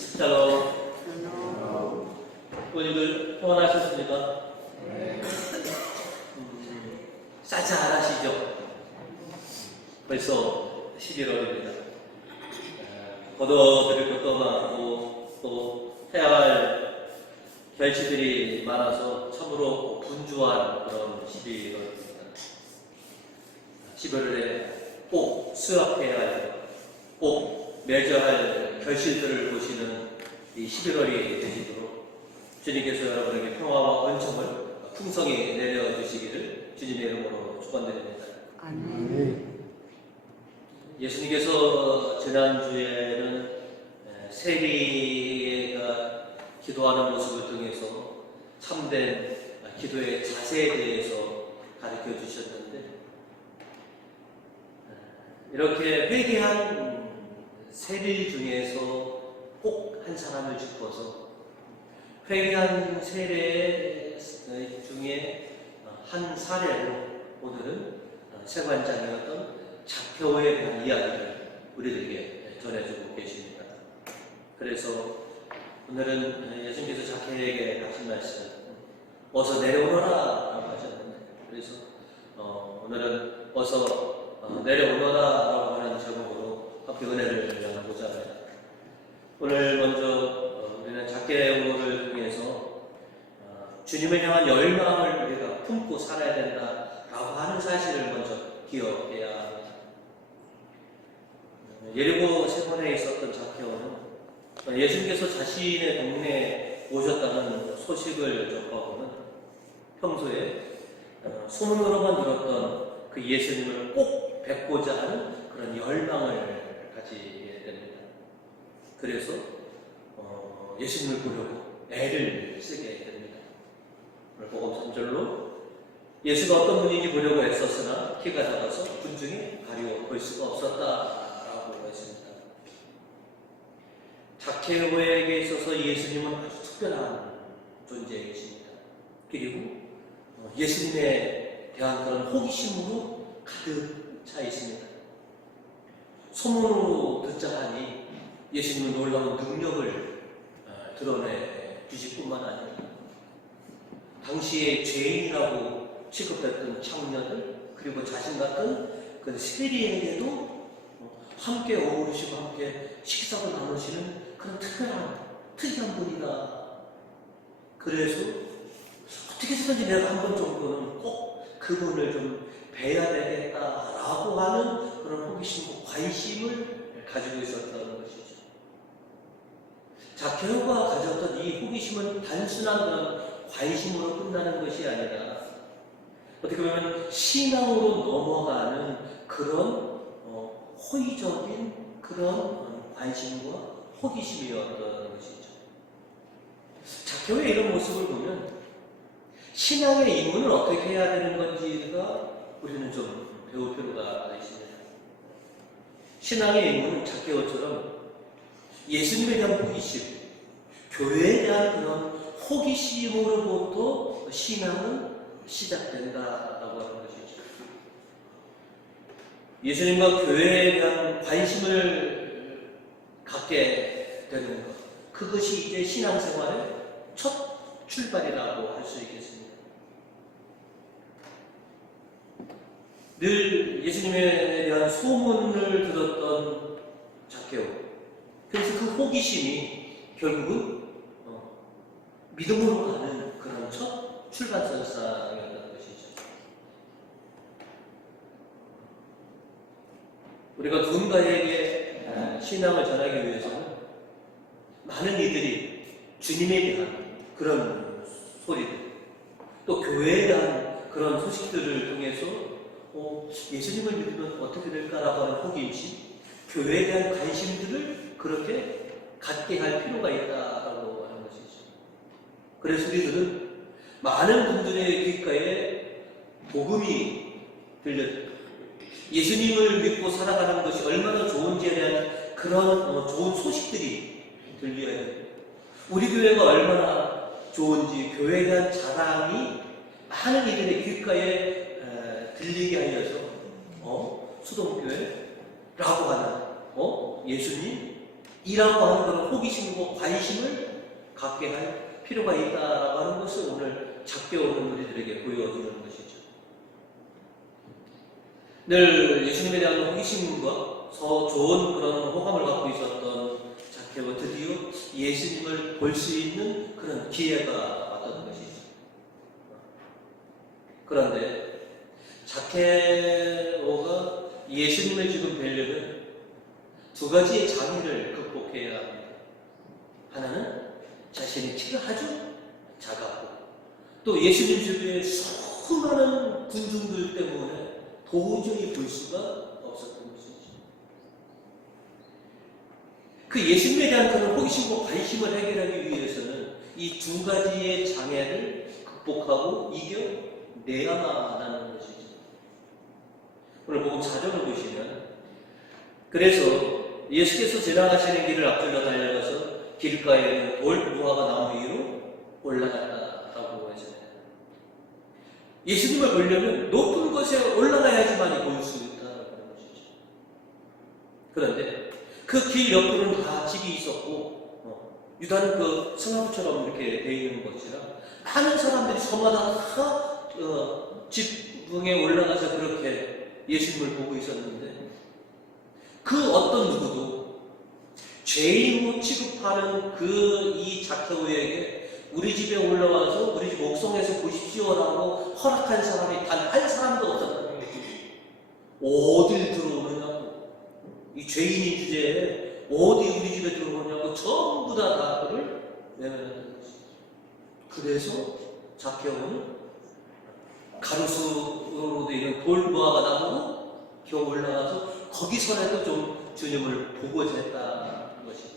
샬롬. 오늘 평안하셨습니까? 쌀쌀하시죠? 벌써 11월입니다. 걷어들일 것도 많고 또 해야 할 결실들이 많아서 참으로 분주한 그런 11월입니다. 11월에 꼭 수확해야 할, 꼭 맺어야 할 결실들을 보시는 이 11월이 되시도록 주님께서 여러분에게 평화와 은총을 풍성히 내려주시기를 주님의 이름으로 축원드립니다. 아멘. 예수님께서 지난주에는 세리가 기도하는 모습을 통해서 참된 기도의 자세에 대해서 가르쳐 주셨는데, 이렇게 회개한 세리 중에서 꼭 한 사람을 짚어서 회개한 세례 중에 한 사례로 오늘은 세관장이었던 zakhe오에 대한 이야기를 우리들에게 전해주고 계십니다. 그래서 오늘은 예수님께서 zakhe오에게 하신 말씀, 어서 내려오너라 라고 하셨는데, 그래서 오늘은 어서 내려오너라 라고 하는 제목으로 함께 은혜를 나누고자 합니다. 오늘 먼저 우리는 zakhe오를 통해서 주님을 향한 열망을 우리가 품고 살아야 된다라고 하는 사실을 먼저 기억해야 합니다. 예리고 세번에 있었던 zakhe오는 예수님께서 자신의 동네에 오셨다는 소식을 접하고는 평소에 소문으로만 들었던 그 예수님을 꼭 뵙고자 하는 그런 열망을 가지게 됩니다. 그래서 예수님을 보려고 애를 쓰게 됩니다. 오늘 복음 3절로 예수가 어떤 분인지 보려고 애썼으나 키가 작아서 군중에 가리워 볼 수가 없었다라고 했습니다. zakhe오에게 있어서 예수님은 아주 특별한 존재이십니다. 그리고 예수님에 대한 그런 호기심으로 가득 차 있습니다. 소문으로 듣자 하니 예수님은 놀라운 능력을 드러내 주실 뿐만 아니라 당시에 죄인이라고 취급했던 청년들, 그리고 자신 같은 그 세리에게도 함께 어우르시고 함께 식사를 나누시는 그런 특이한 분이다. 그래서 어떻게 해서든지 내가 한 번 정도는 꼭 그분을 좀 뵈야 되겠다라고 하는 그런 호기심과 관심을 가지고 있었다는 것이죠. zakhe오가 가졌던 이 호기심은 단순한 그런 관심으로 끝나는 것이 아니라 어떻게 보면 신앙으로 넘어가는 그런 호의적인 그런 관심과 호기심이었던 것이죠. zakhe오의 이런 모습을 보면 신앙의 입문을 어떻게 해야 되는 건지가 우리는 좀 배울 필요가 있습니다. 신앙의 입문은 zakhe오처럼 예수님에 대한 호기심, 교회에 대한 그런 호기심으로부터 신앙은 시작된다라고 하는 것이죠. 예수님과 교회에 대한 관심을 갖게 되는 것, 그것이 이제 신앙생활의 첫 출발이라고 할 수 있겠습니다. 늘 예수님에 대한 소문을 들었던 zakhe오, 그래서 그 호기심이 결국은 믿음으로 가는 그런 첫 출발선상이었다는 것이죠. 우리가 누군가에게 신앙을 전하기 위해서는 많은 이들이 주님에 대한 그런 소리들, 또 교회에 대한 그런 소식들을 통해서 예수님을 믿으면 어떻게 될까라고 하는 호기심, 교회에 대한 관심들을 그렇게 갖게 할 필요가 있다라고 하는 것이죠. 그래서 우리들은 많은 분들의 귓가에 복음이 들려요. 예수님을 믿고 살아가는 것이 얼마나 좋은지에 대한 그런 좋은 소식들이 들려야 해요. 우리 교회가 얼마나 좋은지, 교회에 대한 자랑이 많은 이들의 귓가에 들리게 하여서 수동교회라고 하는 예수님, 이라고 하는 그런 호기심과 관심을 갖게 할 필요가 있다라고 하는 것을 오늘 작게오는 우리들에게 보여주는 것이죠. 늘 예수님에 대한 호기심과 좋은 그런 호감을 갖고 있었던 작게오, 드디어 예수님을 볼 수 있는 그런 기회가 왔던 것이죠. 그런데 작게오가 예수님을 지금 뵈려면 두 가지의 장애를 극복해야 합니다. 하나는 자신의 키가 아주 작았고, 또 예수님 주변에 수많은 군중들 때문에 도저히 볼 수가 없었던 것이죠. 그 예수님에 대한 그런 호기심과 관심을 해결하기 위해서는 이 두 가지의 장애를 극복하고 이겨내야만 하는 것이죠. 오늘 복음 4절을 보시면, 그래서 예수께서 지나가시는 길을 앞질러 달려가서 길가에 돌무화과 나무 위로 올라갔다라고 하잖아요. 예수님을 보려면 높은 곳에 올라가야지만 볼 수 있다라는 것이죠. 그런데 그 길 옆으로는 다 집이 있었고, 유다는 그 성화구처럼 이렇게 되어 있는 곳이라 많은 사람들이 저마다 다 지붕에 올라가서 그렇게 예수님을 보고 있었는데, 그 어떤 누구도 죄인으로 취급하는 이 작게오에게 우리 집에 올라와서 우리 집 옥성에서 보십시오라고 허락한 사람이 단 한 사람도 없었다는 거예요. 어딜 들어오느냐고, 이 죄인인 주제에 어디 우리 집에 들어오냐고 전부 다 그를 외면하는 것이죠. 그래서 작게오는 가로수로 되어 돌무화과 나무로 겨우 올라가서 거기서라도 좀 주님을 보고자 했다는 것이죠.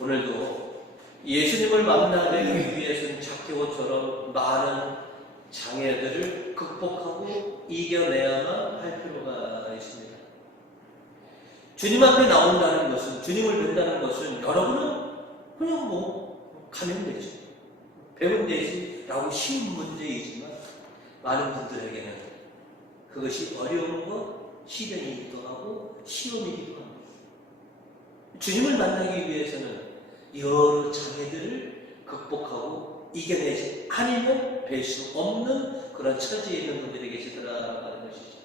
오늘도 예수님을 만나기 위해서는 작게오처럼 많은 장애들을 극복하고 이겨내야만 할 필요가 있습니다. 주님 앞에 나온다는 것은, 주님을 뵌다는 것은 여러분은 그냥 가면 되지, 배우면 되지 라고 쉬운 문제이지만, 많은 분들에게는 그것이 어려움과 시련이기도 하고 시험이기도 합니다. 주님을 만나기 위해서는 여러 장애들을 극복하고 이겨내지 않으면 뵐 수 없는 그런 처지에 있는 분들이 계시더라라고 하는 것이죠.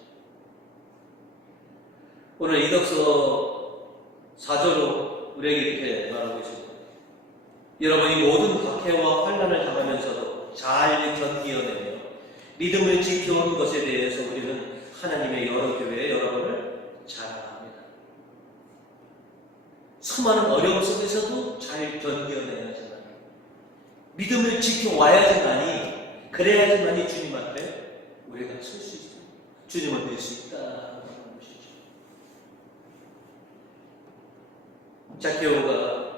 오늘 이덕서 4절로 우리에게 이렇게 말하고 있습니다. 여러분이 모든 박해와 환난을 당하면서도 잘 견디어내며 믿음을 지켜온 것에 대해서 우리는 하나님의 여러 교회에 여러분을 자랑합니다. 수많은 어려움 속에서도 잘 견뎌내야지만, 믿음을 지켜와야지만이, 그래야지만이 주님 앞에 우리가 설 수 있습니다. 주님을 뵐 수 있다는 것이죠. 작게오가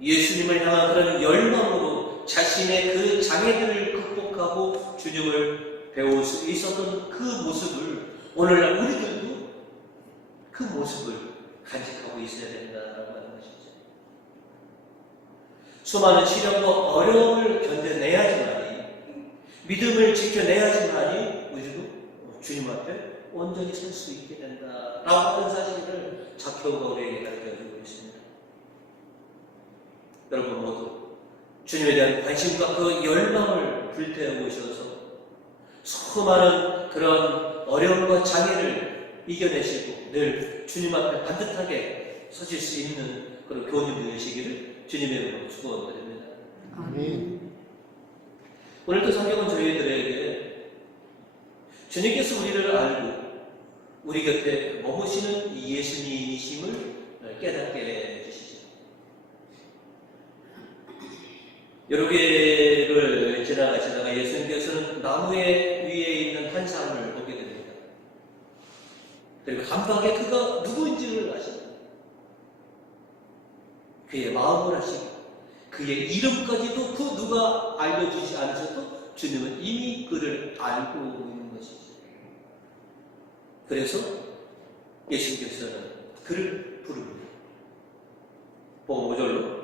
예수님을 향한 그런 열망으로 자신의 그 장애들을 극복하고 주님을 배울 수 있었던 그 모습을 오늘날 우리들도 그 모습을 간직하고 있어야 된다라고 하는 것이죠. 수많은 시련과 어려움을 견뎌내야지만이, 믿음을 지켜내야지만이 우리도 주님 앞에 온전히 설 수 있게 된다라고 하는 사실을 작게오가 우리에게 가르쳐주고 있습니다. 여러분 모두 주님에 대한 관심과 그 열망을 불태우셔서 수많은 그런 어려움과 장애를 이겨내시고 늘 주님 앞에 반듯하게 서실 수 있는 그런 교우님 되시기를 주님의 이름으로 축원드립니다. 아멘. 오늘도 성경은 저희들에게 주님께서 우리를 알고 우리 곁에 머무시는 이 예수님이심을 깨닫게 해주시죠. 여러 개를 지나가시다가 예수님께서는 나무 위에 있는 한 사람을 보게 됩니다. 그리고 단박에 그가 누구인지를 아십니다. 그의 마음을 아시고 그의 이름까지도 그 누가 알려주지 않으셔도 주님은 이미 그를 알고 있는 것이죠. 그래서 예수님께서는 그를 부릅니다. 복음 5절로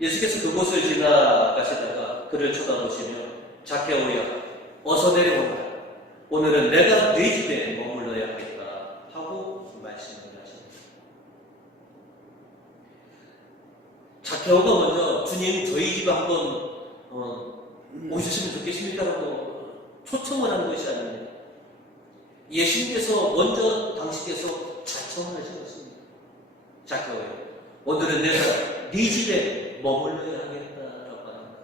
예수께서 그곳을 지나가시다가 그를 쳐다보시며 작게오야 어서 내려오라. 오늘은 내가 네 집에 머물러야 하겠다 하고 말씀을 하십니다. 자케오가 먼저 주님 저희 집에 한번 오셨으면 좋겠습니다라고 초청을 하는 것이 아닙니다. 예수님께서 먼저 당신께서 자청을 하셨습니다. 자케오요, 오늘은 내가 네 집에 머물러야 하겠다라고 합니다.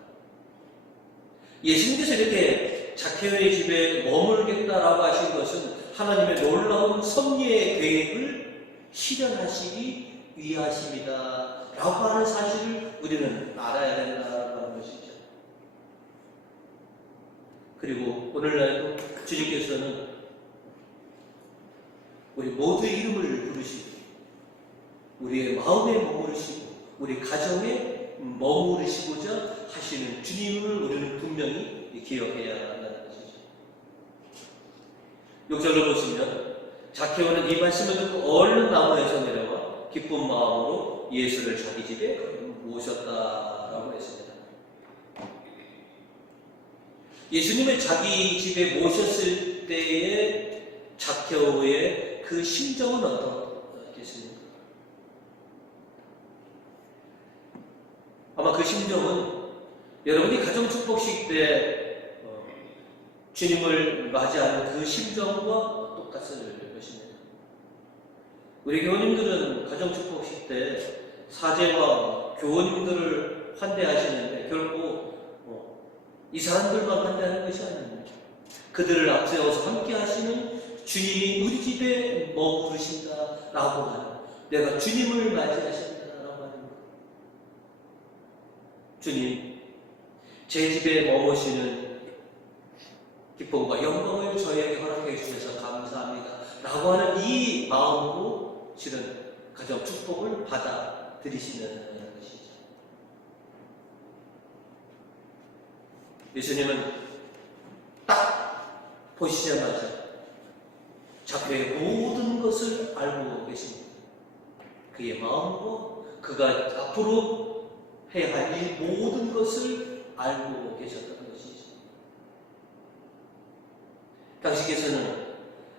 예수님께서 이렇게 자케오의 집에 머물겠다라고 하신 것은 하나님의 놀라운 섭리의 계획을 실현하시기 위하십니다 라고 하는 사실을 우리는 알아야 된다고 하는 것이죠. 그리고 오늘날도 주님께서는 우리 모두의 이름을 부르시고 우리의 마음에 머무르시고 우리 가정에 머무르시고자 하시는 주님을 우리는 분명히 기억해야 한다는 것이죠. 6절로 보시면 자케오는 이 말씀을 듣고 얼른 나무에서 내려와 기쁜 마음으로 예수를 자기 집에 모셨다라고 했습니다. 예수님을 자기 집에 모셨을 때의 자케오의 그 심정은 어떻겠습니까? 아마 그 심정은 여러분이 가정축복식 때 주님을 맞이하는 그 심정과 똑같을 것입니다. 우리 교우님들은 가정축복식 때 사제와 교우님들을 환대하시는데 결코 이 사람들만 환대하는 것이 아닙니다. 그들을 앞세워서 함께 하시는 주님이 우리 집에 머무르신다라고 하는, 내가 주님을 맞이하신다라고 하는 것. 주님, 제 집에 머무시는 기쁨과 영광을 저에게 허락해 주셔서 감사합니다 라고 하는 이 마음으로 실은 가정 축복을 받아들이시는 것이죠. 예수님은 딱 보시자마자 자케오의 모든 것을 알고 계십니다. 그의 마음과 그가 앞으로 해야 할 이 모든 것을 알고 계셨던 것이죠. 당신께서는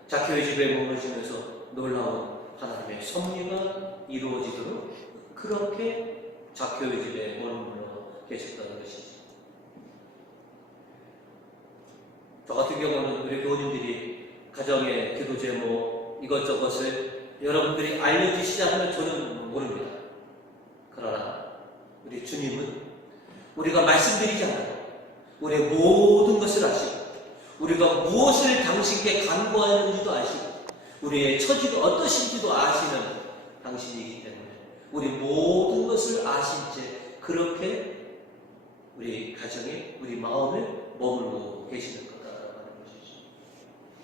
자케오의 집에 머무르시면서 놀라운 하나님의 섭리가 이루어지도록 그렇게 자케오의 집에 머물러 계셨다는 것이죠. 저 같은 경우는 우리 교우님들이 가정의 기도 제목 이것저것을 여러분들이 알려주시지 않으면 저는 모릅니다. 그러나 우리 주님은 우리가 말씀드리지 않아요. 우리의 모든 것을 아시고 우리가 무엇을 당신께 간구하는지도 아시고 우리의 처지가 어떠신지도 아시는 당신이기 때문에 우리 모든 것을 아신 채 그렇게 우리 가정에 우리 마음에 머물고 계시는 거다라고 하는 것이죠.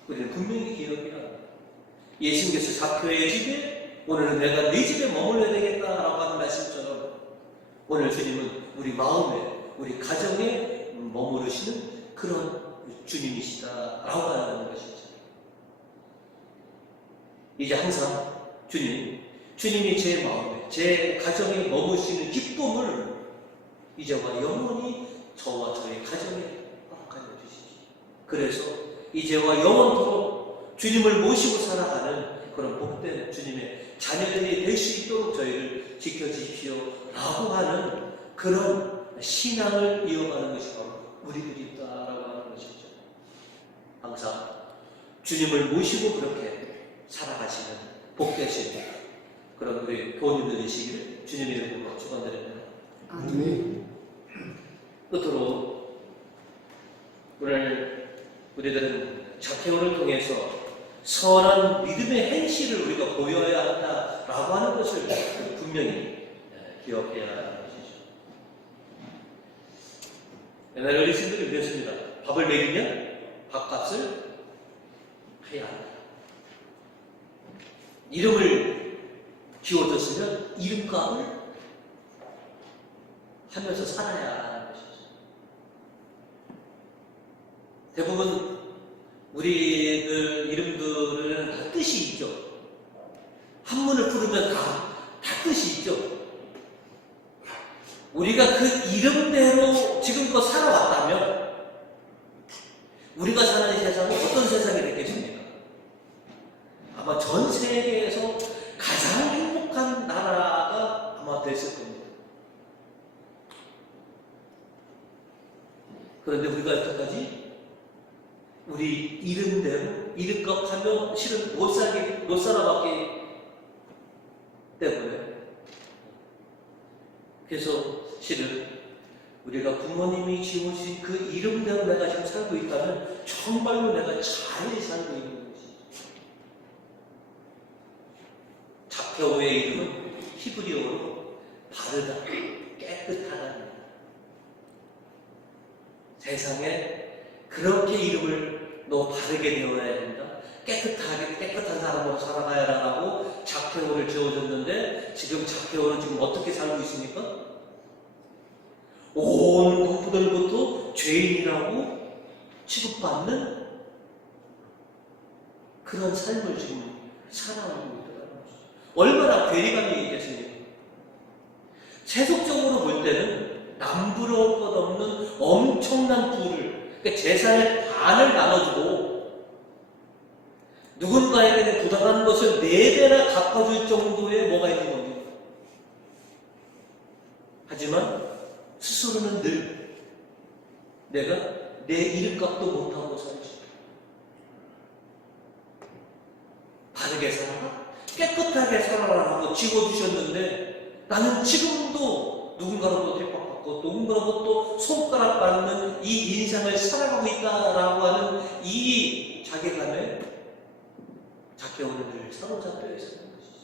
우리는 분명히 기억해야 합니다. 예수님께서 자케오의 집에 오늘은 내가 네 집에 머물러야 되겠다라고 하는 말씀처럼 오늘 주님은 우리 마음에 우리 가정에 머무르시는 그런 주님이시다라고 하는 것이죠. 이제 항상 주님이 제 마음에 제 가정에 머무시는 기쁨을 이제와 영원히 저와 저의 가정에 허락하여 주시기. 그래서 이제와 영원토록 주님을 모시고 살아가는 그런 복된 주님의 자녀들이 될 수 있도록 저희를 지켜주십시오 라고 하는 그런 신앙을 이어가는 것이 바로 우리들이다라고 하는 것이죠. 항상 주님을 모시고 그렇게 살아가시는 복되신 그런 우리 교우님들이시기를 주님의 이름으로 축원드립니다. 아멘. 끝으로 오늘 우리들은 자케오를 통해서 선한 믿음의 행실을 우리가 보여야 한다라고 하는 것을 분명히 기억해야 하는 것이죠. 옛날에 어르신들이 그랬습니다. 밥을 먹이면 밥값을 해야 한다. 이름을 지어줬으면 이름값을 하면서 살아야 하는 것이죠. 대부분 우리들 이름들은 다 뜻이 있죠. 한문을 부르면 다 뜻이 있죠. 우리가 그 이름대로 지금껏 살아왔다면 우리가 사는 세상은 어떤 세상이 되겠습니까? 아마 전 세계에서 가장 행복한 나라가 아마 됐을 겁니다. 그런데 우리가 여태까지 우리 이름대로 이름값 하면 실은 못 살아봤기 때문에, 그래서 실은 우리가 부모님이 지으신 그 이름대로 내가 지금 살고 있다면 정말로 내가 잘 살고 있는 것이죠. 자케오의 이름은 히브리어로 바르다, 깨끗하다입니다. 세상에 그렇게 이름을 너 바르게 되어야 된다, 깨끗한 사람으로 살아가야 하라고 자케오를 지어줬는데, 지금 자케오는 지금 어떻게 살고 있습니까? 온 동포들부터 죄인이라고 취급받는 그런 삶을 지금 살아가고 있다는 것이죠. 얼마나 괴리감이 있겠습니까? 세속적으로 볼 때는 남부러울 것 없는 엄청난 부를, 그러니까 재산의 반을 나눠주고 누군가에게 부당한 것을 4배나 갚아줄 정도의 뭐가 있는 겁니다. 하지만 스스로는 늘 내가 내 이름값도 못하고 살지, 바르게 살아라, 깨끗하게 살아라 하고 지워주셨는데, 나는 지금도 누군가로부터 대박받고 누군가로부터 손가락 받는 이 인생을 살아가고 있다라고 하는 이 자괴감에 자케오는 늘 사로잡혀 있었던 것이죠.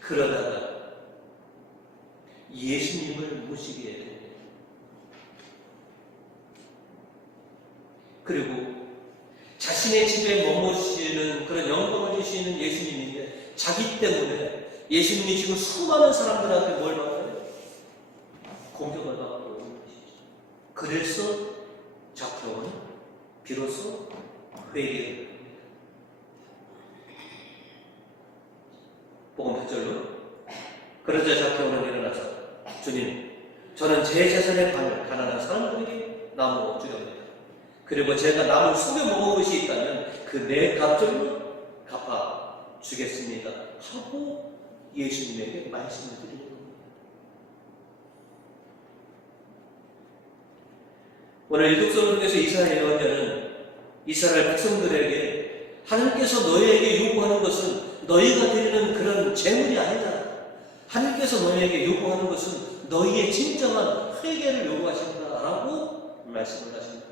그러다가 예수님을 모시게 됩니다. 그리고 자신의 집에 머무시는 그런 영광을 주시는 예수님인데, 자기 때문에 예수님이 지금 수많은 사람들한테 뭘 받아요? 공격을 받고 있는 것이죠. 그래서 자케오는 비로소 회개를 합니다. 복음 8절로, 그러자 자케오는 일어나서 주님, 저는 제 재산의 반을 가난한 사람들에게 나누어 주렵니다. 그리고 제가 남을 속여 먹은 것이 있다면 그 내 값절로 갚아 주겠습니다 하고 예수님에게 말씀을 드리는 겁니다. 오늘 일독서를 통해서 이스라엘 예언자는 이스라엘 백성들에게 하나님께서 너희에게 요구하는 것은 너희가 드리는 그런 재물이 아니다. 하나님께서 너희에게 요구하는 것은 너희의 진정한 회개를 요구하신다라고 말씀을 하십니다.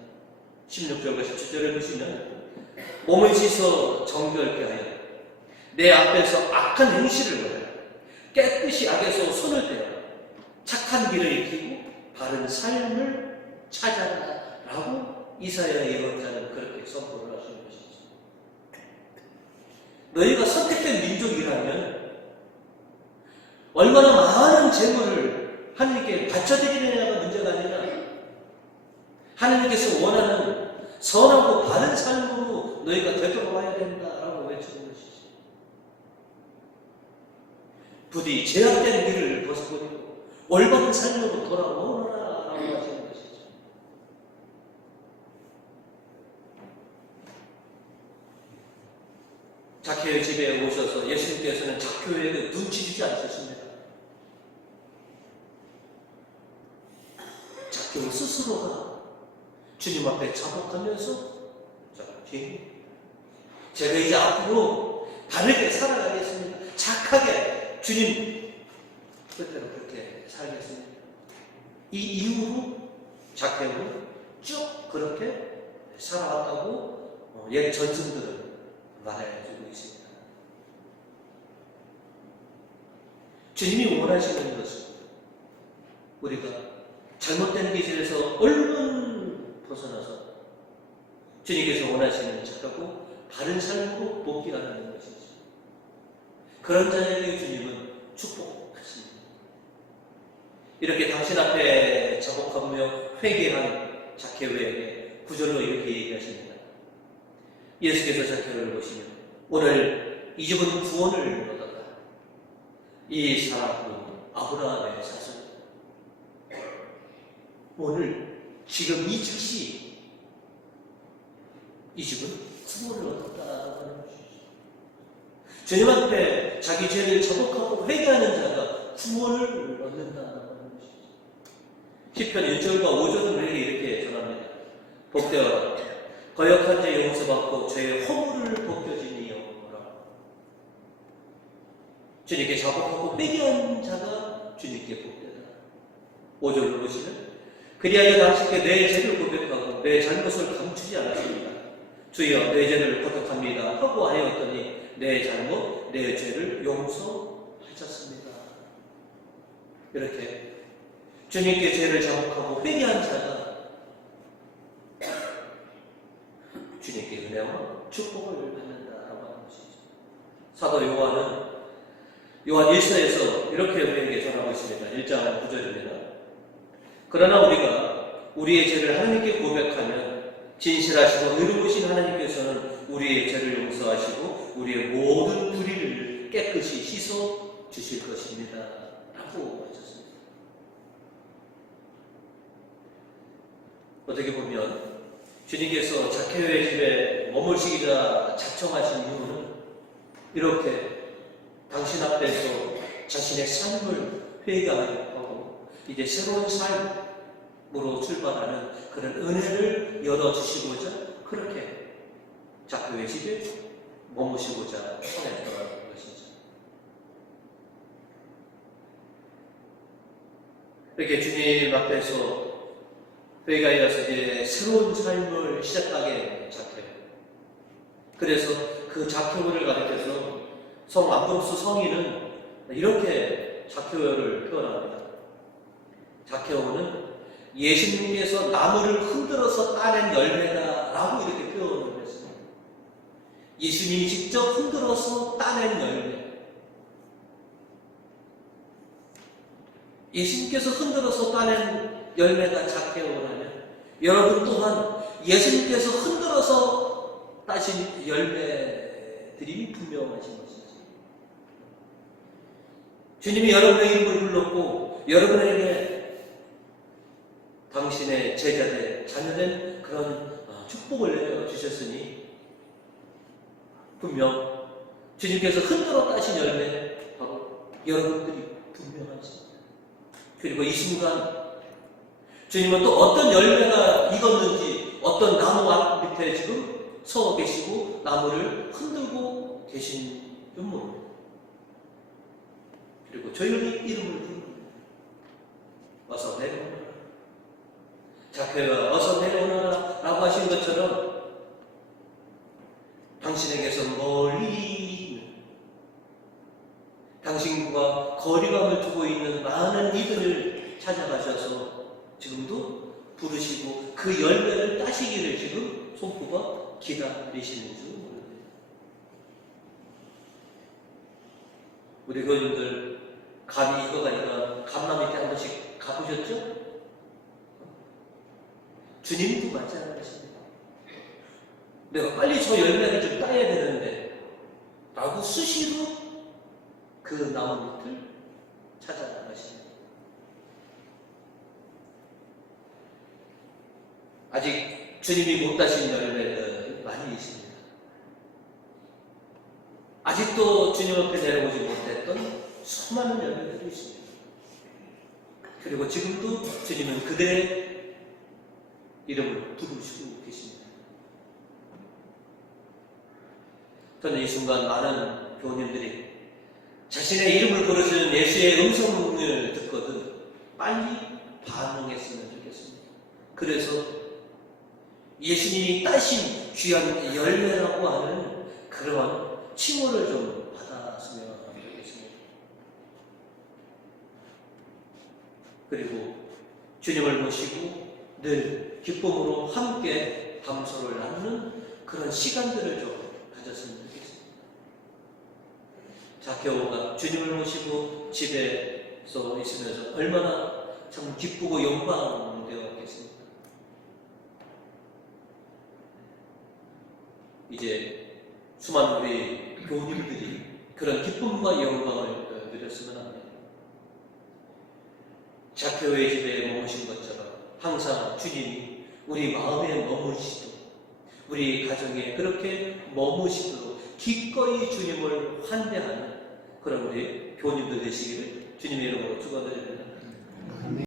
16절과 17절을 보시면, 몸을 씻어 정결케 하여 내 앞에서 악한 행실을 버려라, 깨끗이 악에서 손을 떼라, 착한 길을 익히고 바른 삶을 찾아라 라고 이사야 예언자는 그렇게 선포를 하시는 것이죠. 너희가 선택된 민족이라면 얼마나 많은 재물을 하나님께 바쳐드리느냐가 문제가 아니라, 하나님께서 원하는 선하고 바른 삶으로 너희가 되돌아와야 된다라고 외치는 것이지. 부디 제약된 길을 벗어버리고 올바른 삶으로 돌아오너라라고 하시는 것이죠. 자케오의 집에 오셔서 예수님께서는 자케오에게 눈치 주지 않으셨습니다. 자케오 스스로가 주님 앞에 자복하면서, 자, 제가 이제 앞으로 바르게 살아가겠습니다. 착하게 주님 뜻대로 그렇게 살겠습니다. 이 이후로 자케오는 쭉 그렇게 살아왔다고 옛 전승들은 말해주고 있습니다. 주님이 원하시는 것은 우리가 잘못된 길에서 얼른 벗어나서 주님께서 원하시는 착하고 바른 삶으로 복귀하는 것이죠. 그런 자에게 주님은 축복하십니다. 이렇게 당신 앞에 자복하며 회개한 자케오에게 9절로 이렇게 얘기하십니다. 예수께서 자케오를 보시면, 오늘 이 집은 구원을 얻었다. 이 사람은 아브라함의 자손이다. 오늘 지금 이 즉시 이 집은 구원을 얻었다고 하는 것이죠. 주님 앞에 자기 죄를 자복하고 회개하는 자가 구원을 얻는다고 하는 것이죠. 시편 1절과 5절은 우리에게 이렇게 전합니다. 복되어라. 거역한 죄 용서받고 죄의 허물을 벗겨지니여라. 주님께 자복하고 회개한 자가 주님께 복되다. 5절을 보시면 그리하여 당신께 내 죄를 고백하고 내 잘못을 감추지 않았습니다. 주여 내 죄를 거듭합니다 하고 하였더니 내 잘못 내 죄를 용서하셨습니다. 이렇게 주님께 죄를 자복하고 회개한 자가 주님께 은혜와 축복을 받는다라고 하는 것이죠. 사도 요한은 요한 1서에서 이렇게 우리에게 전하고 있습니다. 1장 9절입니다. 그러나 우리가 우리의 죄를 하나님께 고백하면 진실하시고 의로우신 하나님께서는 우리의 죄를 용서하시고 우리의 모든 불의를 깨끗이 씻어 주실 것입니다 라고 하셨습니다. 어떻게 보면 주님께서 자케오의 집에 머물시기가 작정하신 이유는 이렇게 당신 앞에서 자신의 삶을 회개하고 이제 새로운 삶으로 출발하는 그런 은혜를 열어주시고자 그렇게 자케오의 집에 머무시고자 선했더라는 것이죠. 이렇게 주님 앞에서 회개하여서 이제 새로운 삶을 시작하게 자케오. 그래서 그 자케오를 가리켜서 성 암브로스 성인은 이렇게 자케오를 표현합니다. 자케오는 예수님께서 나무를 흔들어서 따낸 열매다라고 이렇게 표현을 했습니다. 예수님이 직접 흔들어서 따낸 열매. 예수님께서 흔들어서 따낸 열매가 자케오라면 여러분 또한 예수님께서 흔들어서 따신 열매들이 분명하신 것이죠. 주님이 여러분의 이름을 불렀고 여러분에게 당신의 제자된 자녀된 그런 축복을 내려주셨으니 분명 주님께서 흔들어 따신 열매 바로 여러분들이 분명하십니다. 그리고 이 순간 주님은 또 어떤 열매가 익었는지 어떤 나무 앞 밑에 지금 서 계시고 나무를 흔들고 계신 줄 모릅니다. 그리고 조용히 이름을 부릅니다. 어서 내려오너라. 자케오야 어서 내려오너라 라고 하신 것처럼 당신에게서 멀리 있는 당신과 거리감을 두고 있는 많은 이들을 찾아가셔서 지금도 부르시고 그 열매를 따시기를 지금 손꼽아 기다리시는 줄 모릅니다. 우리 교인들 감이 익어가니까 감나무 밑에 한 번씩 가보셨죠? 주님도 마찬가지입니다. 내가 빨리 저 열매를 좀 따야 되는데 라고 수시로 그 나무 밑을 찾아나가십니다. 아직 주님이 못 따신 열매들이 많이 있습니다. 아직도 주님 앞에 내려오지 못했던 수많은 열매들이 있습니다. 그리고 지금도 주님은 그들의 이름을 부르시고 계십니다. 저는 이 순간 많은 교우님들이 자신의 이름을 부르시는 예수의 음성을 듣거든 빨리 반응했으면 좋겠습니다. 그래서 예수님이 따신 귀한 열매라고 하는 그런 칭호를 좀 받았으면 좋겠습니다. 그리고 주님을 모시고 늘 기쁨으로 함께 담소를 나누는 그런 시간들을 좀 가졌으면 좋겠습니다. 자케오가 주님을 모시고 집에서 있으면서 얼마나 참 기쁘고 영광되었겠습니까? 이제 수많은 우리 교우님들이 그런 기쁨과 영광을 누렸으면 합니다. 자케오의 집에 머무신 것처럼 항상 주님이 우리 마음에 머무시도록 우리 가정에 그렇게 머무시도록 기꺼이 주님을 환대하는 그런 우리 교우님들 되시기를 주님의 이름으로 축원드립니다.